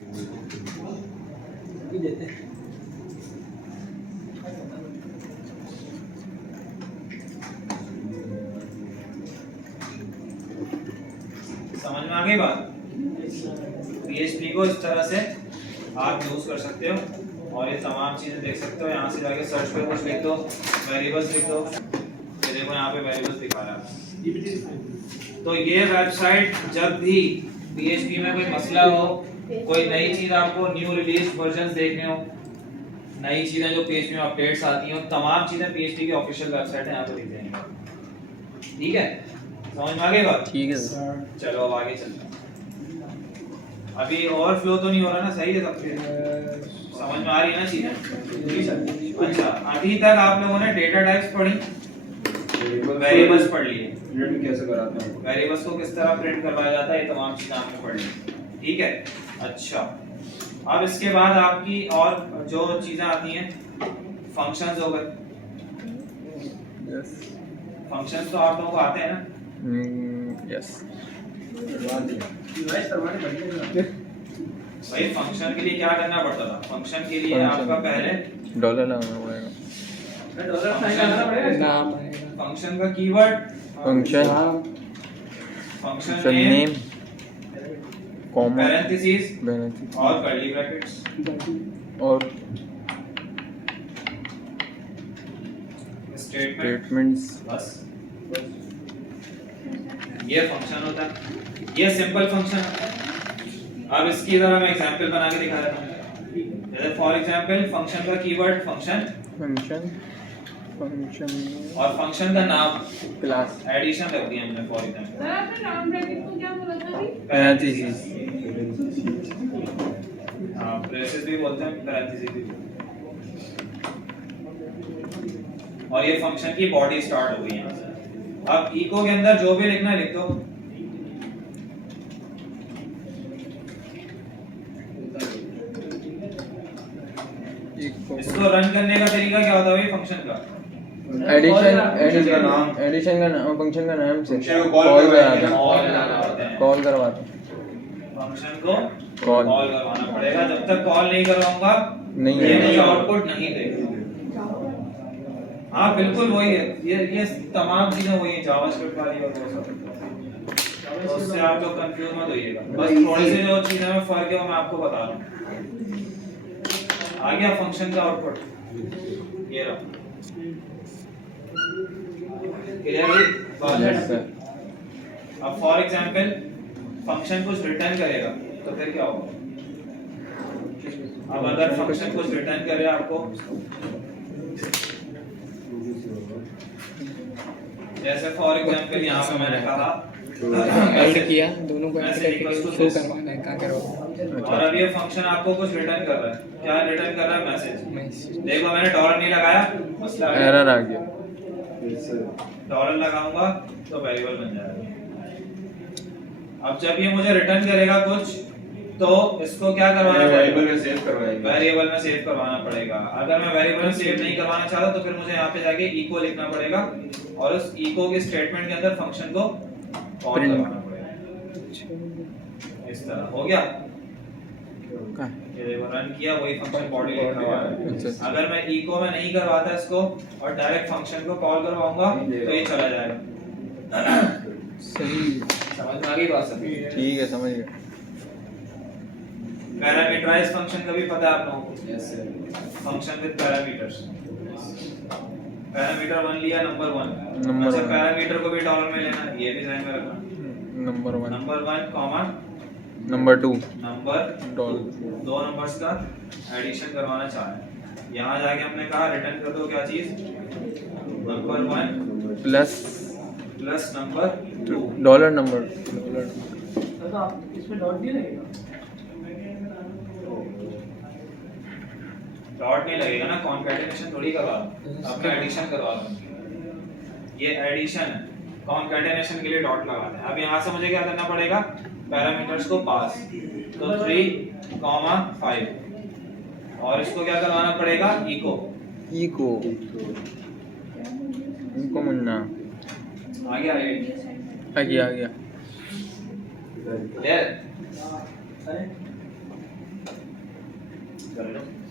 समझ में आ गई बात? PHP को इस तरह से आप यूज कर सकते हो और ये तमाम चीजें देख सकते हो। यहाँ से जाके सर्च पे कुछ लिख दो, वेरिएबल्स लिख दो, ये देखो यहाँ पे वेरिएबल्स दिखा रहा है। तो ये वेबसाइट जब भी PHP में कोई मसला हो, कोई नई चीज आपको न्यू रिलीज वर्जन देखने हो, नई चीजें जो PHP में अपडेट्स आती हैं, तमाम चीजें PHP की ऑफिशियल वेबसाइट है, यहाँ पे दिख जाएंगी। ठीक है, समझ में आ गई बात? ठीक है सर। चलो अब आगे चलते हैं। अभी ओवरफ्लो तो नहीं हो रहा ना? सही है, सब समझ में आ रही है ना चीजें? अच्छा, अभी तक आप लोगों ने डेटा टाइप्स पढ़ी, वेरिएबल्स पढ़ लिए, प्रिंट कैसे कराते हैं, वेरिएबल्स को किस तरह प्रिंट करवाया जाता है, ये तमाम चीजें आपने पढ़ ली। ठीक है, अच्छा अब इसके बाद आपकी और जो चीजें आती हैं, फंक्शंस हो गए। फंक्शंस तो आप लोगों को आते हैं ना? यस। भाई फंक्शन के लिए क्या करना पड़ता था? फंक्शन के लिए आपका पहले डॉलर लगाना पड़ेगा, फंक्शन का keyword, function name, comma, parenthesis और कर्ली ब्रैकेट्स और स्टेटमेंट्स। बस ये फंक्शन होता है, ये सिंपल फंक्शन। अब इसकी तरह मैं एग्जांपल बना के दिखा देता हूं। जैसे फॉर एग्जांपल फंक्शन का कीवर्ड फंक्शन और फंक्शन का नाम क्लास, एडिशन रख दिया हमने फॉर एग्जांपल। सर आपने राउंड ब्रैकेट को क्या बोला था अभी? पैरेंथेसिस। हां, ब्रेसेस भी बोलते हैं, पैरेंथेसिस भी। और ये फंक्शन की बॉडी स्टार्ट हो गई यहां से। अब इको के अंदर जो भी लिखना है लिख दो। इसको रन करने का तरीका क्या होता है भाई फंक्शन का? एडिशन का नाम, फंक्शन का नाम से कॉल करवाते हैं। फंक्शन को कॉल करवाना पड़ेगा। जब तक कॉल नहीं करवाऊंगा नहीं ये आउटपुट नहीं देगा। हाँ बिल्कुल वही है, ये तमाम चीजें वही है, जावास्क्रिप्ट वाली और वो सब। तो उससे आप लोग कंफ्यूज मत होइएगा, बस थोड़ी सी जो चीजें में फर्क है वो मैं आपको बता रहा हूँ। आ गया फंक्शन का आउटपुट, ये रहा। क्लियर है? अब फॉर एग्जांपल फंक्शन कुछ रिटर्न करेगा तो फिर क्या होगा? अब अगर फंक्शन कुछ रिटर्न करे आपको, जैसे फॉर एग्जांपल यहाँ पे मैंने कहा ऐड किया, दोनों को ऐड करके शो करवाना है, क्या करवाना। और अब ये फंक्शन आपको कुछ रिटर्न कर रहा है। क्या रिटर्न कर रहा है? मैसेज। देखो मैंने डॉलर नहीं लगाया, मसला एरर आ गया। डॉलर लगाऊंगा तो वेरिएबल बन जाएगा। अब जब ये मुझे रिटर्न करेगा कुछ, तो इसको क्या करवाना पड़ेगा? वेरिएबल में सेव करवाना पड़ेगा। अगर मैं वेरिएबल में सेव नहीं करवाना चाहता तो फिर मुझे यहाँ पे जाके इको लिखना पड़ेगा और उस इको के स्टेटमेंट के अंदर फंक्शन को कॉल करवाना पड़ेगा। इस तरह हो गया। ये देखो रन किया, वही फंक्शन बॉडी लिखा हुआ है। अगर मैं इको में नहीं करवाता इसको और डायरेक्ट फंक्शन को कॉल करवाऊंगा तो ये चला जाएगा। सही, समझ में आ गई बात? सभी ठीक है, समझ गया। पैरामीटराइज फंक्शन का भी पता है आप लोगों को? Function with parameters. पैरामीटर 1 लिया, नंबर 1। अच्छा, पैरामीटर को भी डॉलर में लेना, ये भी ध्यान में रखना। Number 1 comma number 2 number dollar, दो नंबर्स का एडिशन करवाना चाह रहे हैं। यहाँ जाके हमने कहा रिटर्न कर दो क्या चीज? Number 1 plus number 2 dollar number. तो आप इसमें डॉट नहीं लगेगा? डॉट नहीं लगेगा ना, कॉन्कैटिनेशन थोड़ी करवा रहा हूं, आपका एडिशन करवा रहा हूं। ये एडिशन है, कॉन्कैटिनेशन के लिए डॉट लगाते हैं। अब यहाँ से मुझे क्या करना पड़ेगा? पैरामीटर्स को पास, तो 3,5 और इसको क्या करवाना पड़ेगा? इको मुन्ना आ गया। आ गया। क्लियर? कर लो